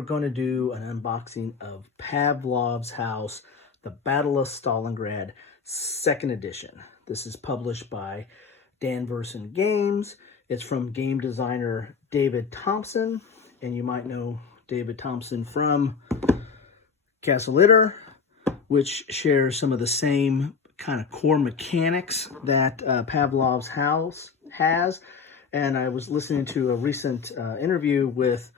we're going to do an unboxing of Pavlov's House, The Battle of Stalingrad, 2nd edition. This is published by Danverson Games. It's from game designer David Thompson, and you might know David Thompson from Castle Litter, which shares some of the same kind of core mechanics that Pavlov's House has. And I was listening to a recent interview with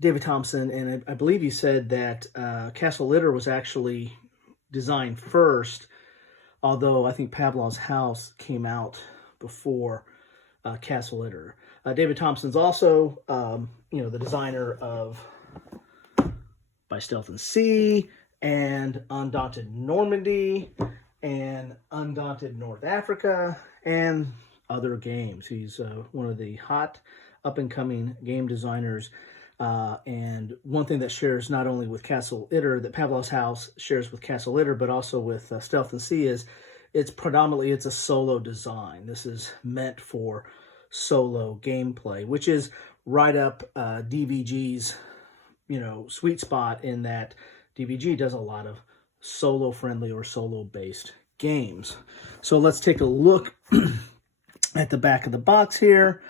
David Thompson, and I believe he said that Castle Litter was actually designed first, although I think Pavlov's House came out before Castle Litter. David Thompson's also, the designer of By Stealth and Sea, and Undaunted Normandy, and Undaunted North Africa, and other games. He's one of the hot up-and-coming game designers. And one thing that shares not only with Castle Litter, that Pavlov's House shares with Castle Litter, but also with Stealth and Sea, is it's a solo design. This is meant for solo gameplay, which is right up DVG's sweet spot, in that DVG does a lot of solo-friendly or solo-based games. So let's take a look at the back of the box here,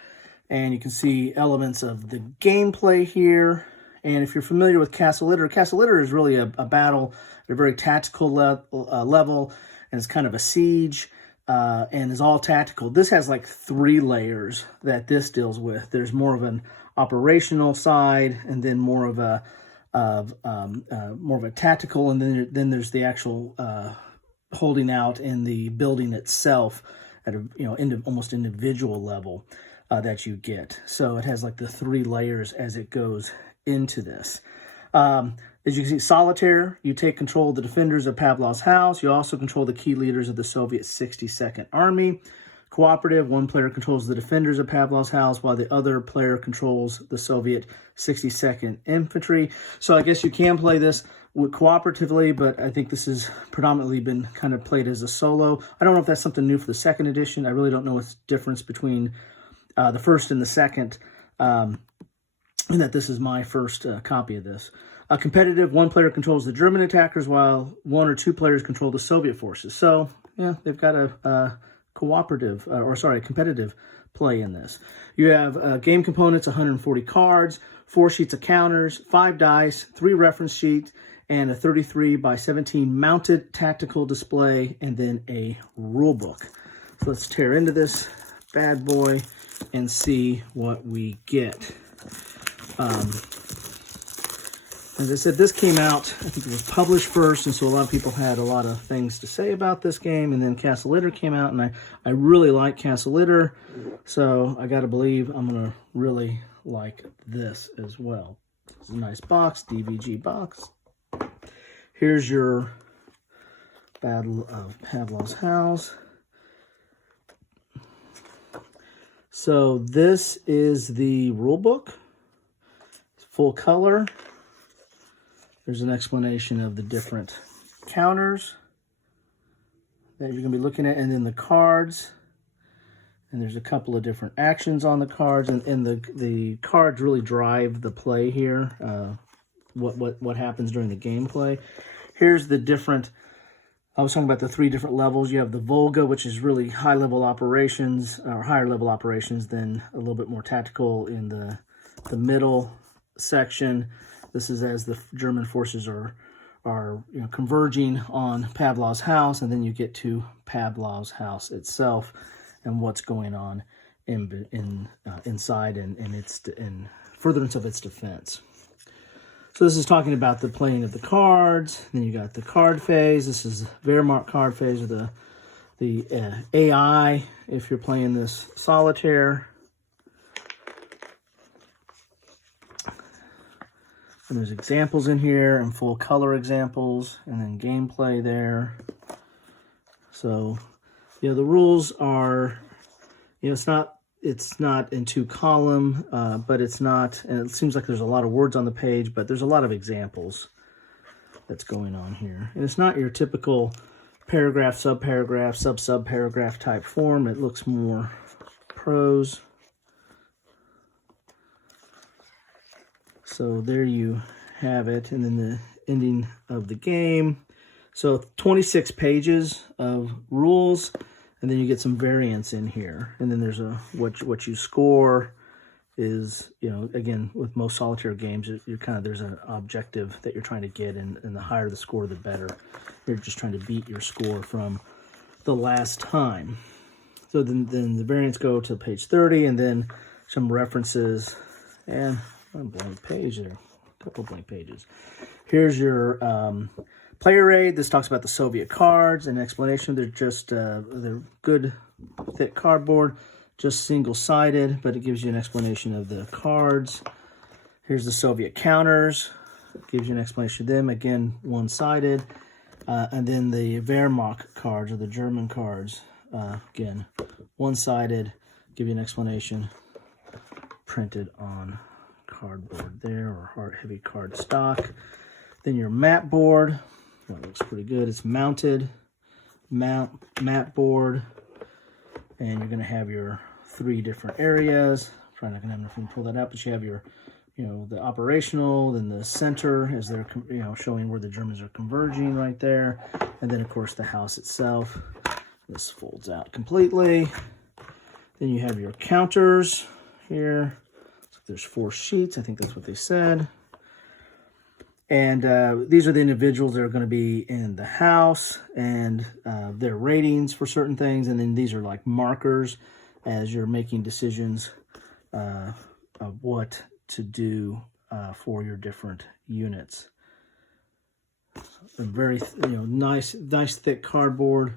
and you can see elements of the gameplay here. And if you're familiar with Castle Litter is really a battle at a very tactical level, and it's kind of a siege, and is all tactical. This has like 3 layers that this deals with. There's more of an operational side, and then more of a tactical, and then there's the actual holding out in the building itself at a almost individual level that you get. So it has like the 3 layers as it goes into this. As you can see, solitaire, you take control of the defenders of Pavlov's House. You also control the key leaders of the Soviet 62nd Army. Cooperative, one player controls the defenders of Pavlov's House, while the other player controls the Soviet 62nd Infantry. So I guess you can play this cooperatively, but I think this has predominantly been kind of played as a solo. I don't know if that's something new for the 2nd edition. I really don't know what's the difference between the 1st and the 2nd, and that this is my first copy of this. Competitive, one player controls the German attackers, while 1 or 2 players control the Soviet forces. So, yeah, they've got a competitive play in this. You have game components, 140 cards, 4 sheets of counters, 5 dice, 3 reference sheets, and a 33 by 17 mounted tactical display, and then a rule book. So let's tear into this bad boy and see what we get. As I said, this came out, I think it was published first, and so a lot of people had a lot of things to say about this game, and then Castle Litter came out, and I really like Castle Litter, so I got to believe I'm going to really like this as well. It's a nice box, DVG box. Here's your Battle of Pavlov's House. So this is the rule book. It's full color. There's an explanation of the different counters that you're going to be looking at, and then the cards. And there's a couple of different actions on the cards, and the cards really drive the play here, what happens during the gameplay. Here's the different, I was talking about the 3 different levels. You have the Volga, which is really high-level operations, or higher-level operations, then a little bit more tactical in the middle section. This is as the German forces are converging on Pavlov's House, and then you get to Pavlov's House itself and what's going on inside and in furtherance of its defense. So this is talking about the playing of the cards. Then you got the card phase. This is Wehrmacht card phase, or the AI if you're playing this solitaire. And there's examples in here, and full color examples, and then gameplay there. So, the rules are, it's not in 2 column, but it's not, and it seems like there's a lot of words on the page, but there's a lot of examples that's going on here. And it's not your typical paragraph, subparagraph, sub-subparagraph type form. It looks more prose. So there you have it, and then the ending of the game. So 26 pages of rules, and then you get some variants in here. And then there's a what you score is, you know, again, with most solitaire games, you're kind of, there's an objective that you're trying to get, and the higher the score, the better. You're just trying to beat your score from the last time. So then the variants go to page 30, and then some references, and a blank page there, a couple blank pages. Here's your player aid. This talks about the Soviet cards and explanation. They're just they're good, thick cardboard, just single-sided, but it gives you an explanation of the cards. Here's the Soviet counters. It gives you an explanation of them. Again, one-sided. And then the Wehrmacht cards, or the German cards. Again, one-sided. Give you an explanation. Printed on cardboard there, or heavy card stock. Then your mat board. That looks pretty good. It's mounted. Mat board. And you're going to have your 3 different areas. Probably not going to have enough room to pull that out, but you have your, you know, the operational, then the center as they're, you know, showing where the Germans are converging right there. And then, of course, the house itself. This folds out completely. Then you have your counters here. So there's 4 sheets. I think that's what they said. And these are the individuals that are going to be in the house, and their ratings for certain things. And then these are like markers as you're making decisions of what to do for your different units. A very, you know, nice thick cardboard.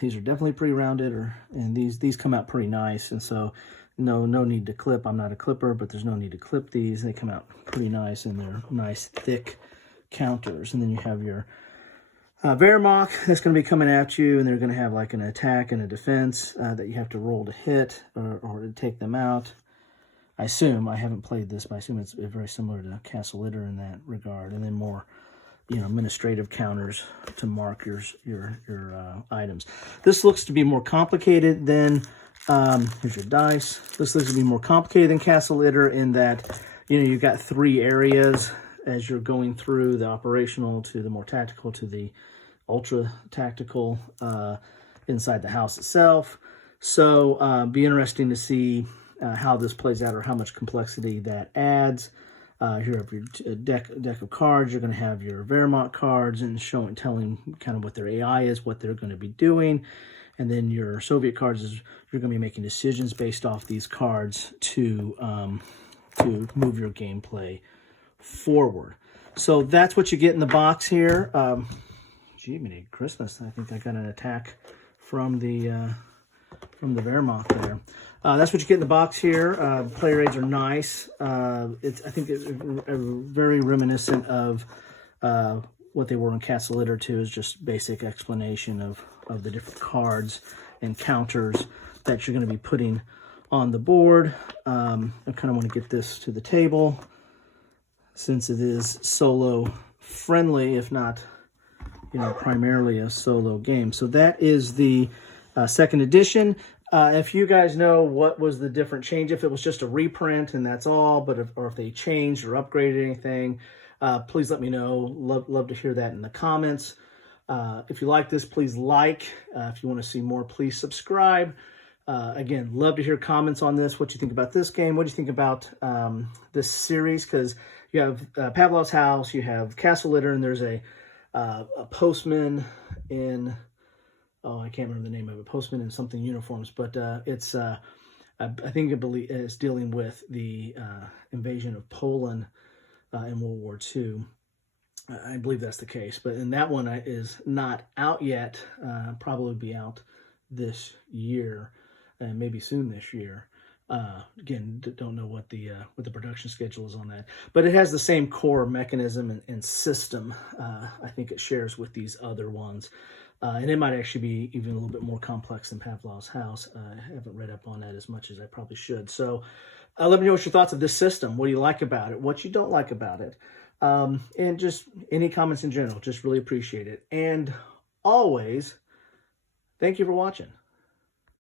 These are definitely pre-rounded, and these come out pretty nice. And so no need to clip. I'm not a clipper, but there's no need to clip these. They come out pretty nice, and they're nice thick counters. And then you have your Wehrmacht that's going to be coming at you, and they're going to have like an attack and a defense that you have to roll to hit or to take them out. I assume, I haven't played this, but I assume it's very similar to Castle Litter in that regard. And then more, you know, administrative counters to mark your items. This looks to be more complicated than, here's your dice. This looks to be more complicated than Castle Litter in that, you know, you've got 3 areas as you're going through the operational to the more tactical to the ultra tactical inside the house itself. So be interesting to see how this plays out, or how much complexity that adds. Here you have your deck of cards. You're going to have your Wehrmacht cards and telling kind of what their AI is, what they're going to be doing. And then your Soviet cards is you're going to be making decisions based off these cards to move your gameplay forward. So that's what you get in the box here. Gee, many Christmas! I think I got an attack from the Wehrmacht there. That's what you get in the box here. Player aids are nice. I think it's very reminiscent of what they were in Castle Litter 2, is just basic explanation of the different cards and counters that you're going to be putting on the board. I kind of want to get this to the table since it is solo friendly, if not, you know, primarily a solo game. So that is the second edition. If you guys know what was the different change, if it was just a reprint and that's all, or if they changed or upgraded anything, please let me know. Love to hear that in the comments. If you like this, please like. If you want to see more, please subscribe. Again, love to hear comments on this. What you think about this game? What do you think about this series? Because you have Pavlov's House, you have Castle Litter, and there's a postman in... Oh, I can't remember the name of it. Postman in something uniforms, but it's I believe it's dealing with the invasion of Poland in World War II. I believe that's the case, but in that one is not out yet. Probably be out this year, and maybe soon this year. Again, don't know what the production schedule is on that, but it has the same core mechanism and system. I think it shares with these other ones. And it might actually be even a little bit more complex than Pavlov's House. I haven't read up on that as much as I probably should. So let me know what your thoughts of this system. What do you like about it? What you don't like about it? And just any comments in general. Just really appreciate it. And always, thank you for watching.